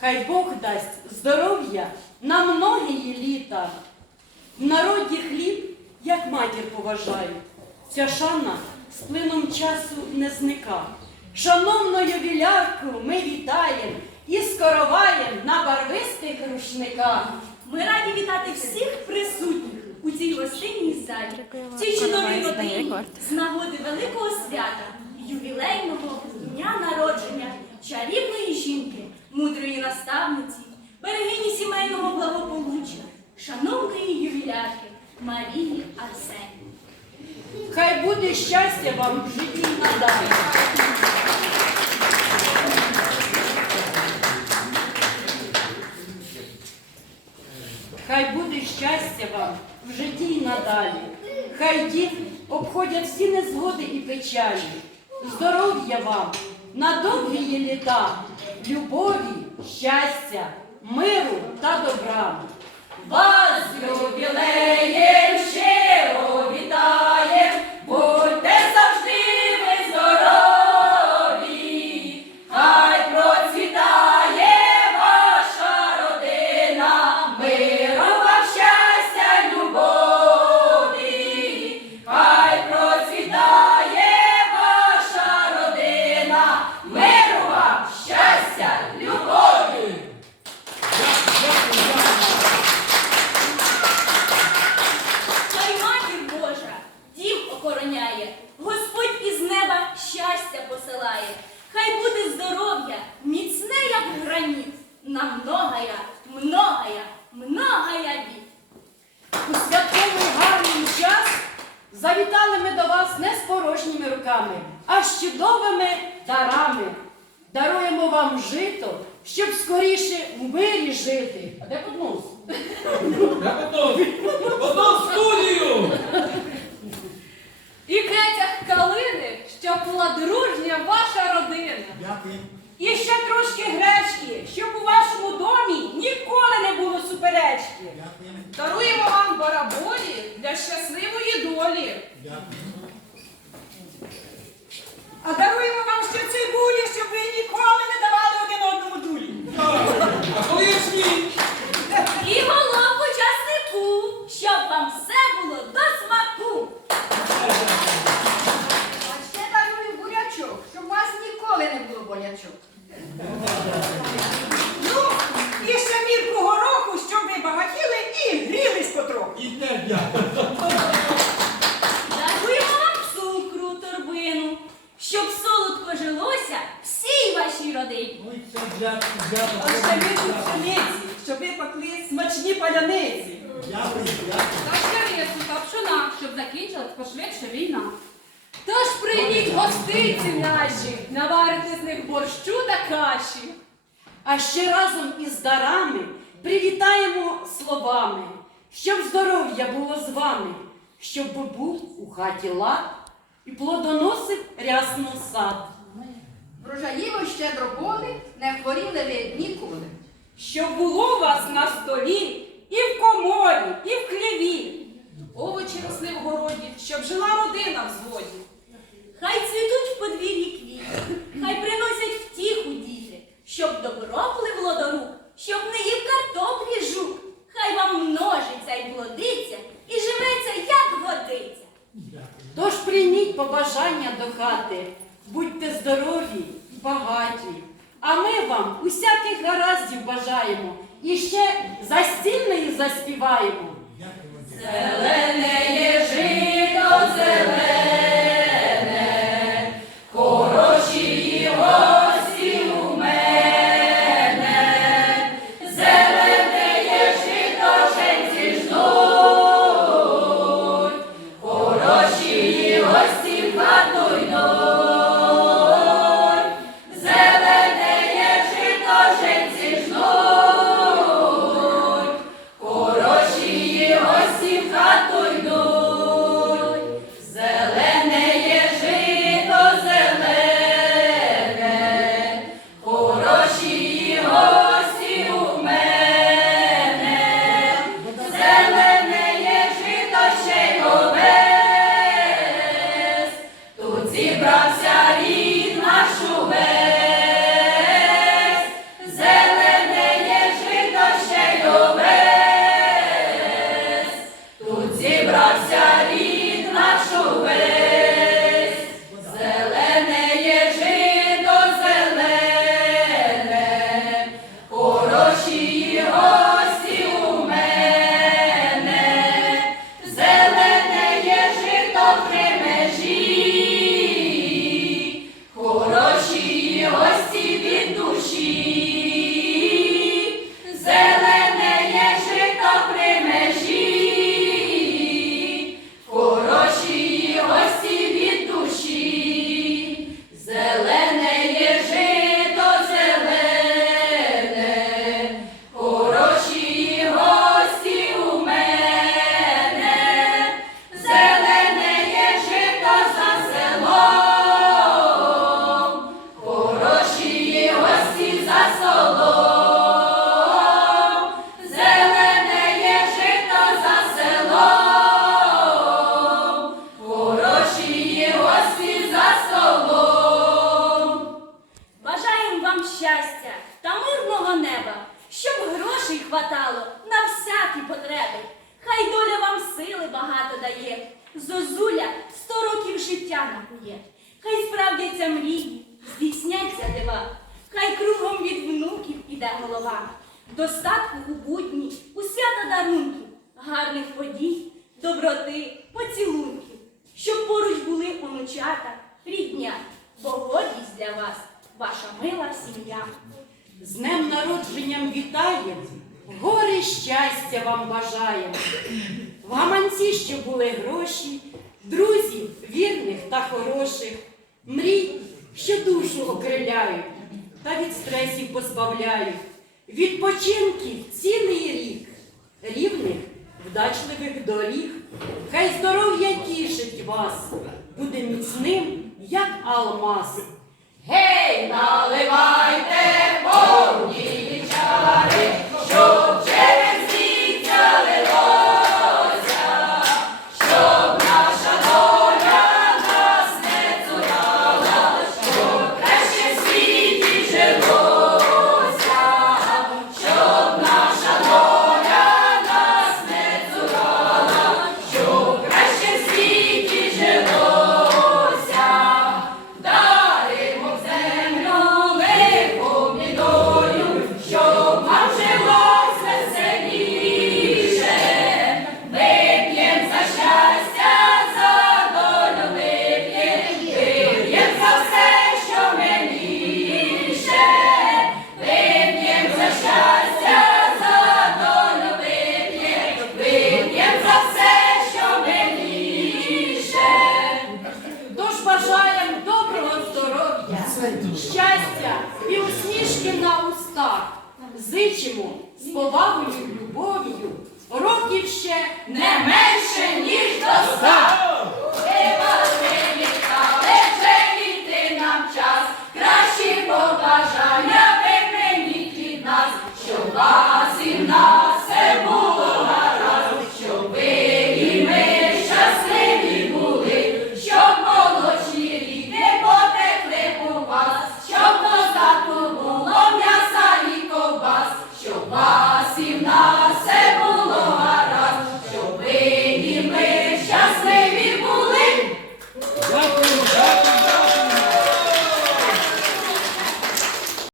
Хай Бог дасть здоров'я на многії літа. В народі хліб, як матір поважають, ця шана з плином часу не зника. Шановну ювілярку ми вітаєм і скороваєм на барвистих рушниках. Ми раді вітати всіх присутніх у цій гостинній залі, в цій чудовій родині з нагоди великого свята, ювілейного дня народження чарівної жінки, мудрої наставниці, берегині сімейного благополуччя, шановної ювілярки Марії Арсенії. Хай буде щастя вам в житті надалі. Хай буде щастя вам в житті й надалі. Хай дід обходять всі незгоди і печалі. Здоров'я вам на довгі є літа, любові, щастя, миру та добра. Вас з ювілеєм щиро вітаєм, завітали ми до вас не з порожніми руками, а з чудовими дарами. Даруємо вам жито, щоб скоріше в мирі жити. А де поднос? Я готов! Готов студію! І кетях калини, щоб була дружня ваша родина. Дякую. І ще трошки гречки, щоб у вашому домі ніколи не було суперечки. Дякую. Даруємо вам бараболі щасливої долі. А даруємо вам ще цибулі, щоб ви ніколи не давали один одному дулі. А коли ж ні? І головку часнику, щоб вам все було до смаку. А ще дарую бурячок, щоб у вас ніколи не було болячок. Ну, і ще мірку гороху, щоб ви багатіли і грілись потроху. І теж дякую. Даруємо вам цукру, торбину, щоб солодко жилося всій вашій родині. Ой, це дякую, А ще мірку дякую. пшениці, щоб ви пекли смачні паляниці. Дякую, дякую. Та ще рису та пшона, щоб закінчилась пошвидше війна. Тож прийміть гостинці наші, наварите з них борщу та каші. А ще разом із дарами привітаємо словами, щоб здоров'я було з вами, щоб був у хаті лад і плодоносив рясно сад. Врожаїво щедро були, не хворіли ви ніколи. Щоб було у вас на столі і в коморі, і в хліві. Овочі росли в городі, щоб жила родина в згоді. Хай цвітуть в подвір'ї квіти, хай приносять втіху діти, щоб добро пливло до рук, щоб не їв картоплі жук. Хай вам множиться й плодиться, і живеться, як годиться. Тож прийміть побажання до хати, будьте здорові, багаті. А ми вам усяких гараздів бажаємо і ще застільної заспіваємо. Зелене є жито, голова. Достатку у будні, у свята дарунків, гарних подій, доброти, поцілунків, щоб поруч були онучата, рідня, бо гордість для вас, ваша мила сім'я. З днем народженням вітаємо, гори щастя вам бажаємо. В гаманці, що були гроші, друзів вірних та хороших, мрій, що душу окриляють та від стресів позбавляють, відпочинків цілий рік, рівних, вдачливих доріг. Хай здоров'я тішить вас, буде міцним, як алмаз. Гей, наливайте повні чари, щоб Зичимо з повагою